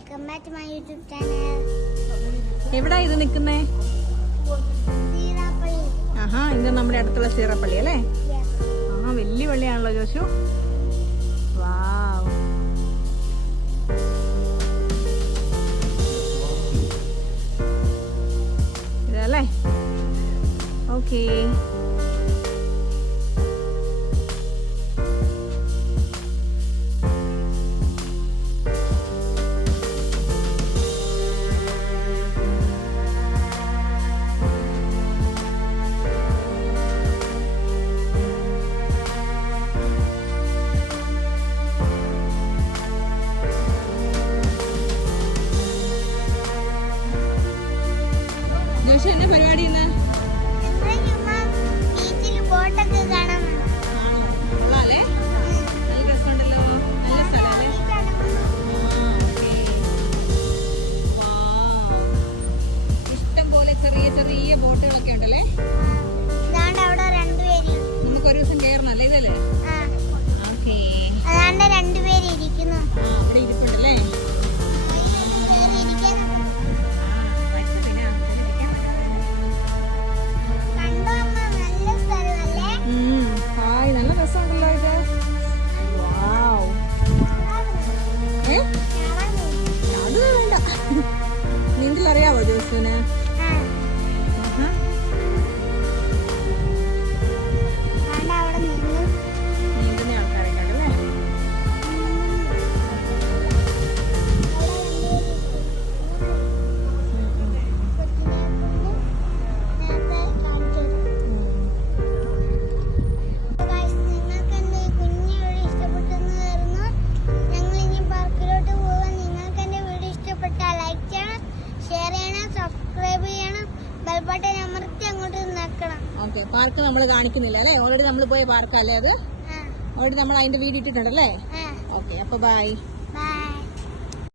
Welcome back to my YouTube channel. എവിടാ ഇത് നിക്കുന്നേ? സീറാപ്പള്ളി. ആഹാ, ഇത് നമ്മുടെ അടുത്തുള്ള സീറപ്പള്ളി അല്ലേ? ആ, വലിയ പള്ളിയാണല്ലോ ജോഷു. വാവ്, ഇതല്ലേ? ഓക്കേ. എന്നെ പരിപാടി ബീച്ചിൽ ബോട്ടൊക്കെ കാണാൻ ഇഷ്ടം പോലെ ചെറിയ ചെറിയ ബോട്ടുകളൊക്കെ ഉണ്ടല്ലേ? അവിടെ രണ്ടുപേര് നമുക്ക് ഒരു ദിവസം കയറണല്ലേ ഇതല്ലേ? അതാണ്ട് രണ്ടുപേര് ഇരിക്കുന്നു. അവിടെ ഇരിപ്പുണ്ടല്ലേ? നല്ല രസമുണ്ടല്ലോ ഇത്. അത് വേണ്ട. നീന്തലറിയാവോ ജോസുവിന്? നീന്തുന്ന ആൾക്കാരൊക്കെ ഉണ്ടല്ലേ? ഓക്കെ, പാർക്ക് നമ്മൾ കാണിക്കുന്നില്ല അല്ലേ? ഓൾറെഡി നമ്മൾ പോയ പാർക്കല്ലേ അത്? ഓൾറെഡി നമ്മൾ അതിന്റെ വീഡിയോ ഇട്ടിട്ടുണ്ടല്ലേ? ഓക്കെ, അപ്പൊ ബൈ.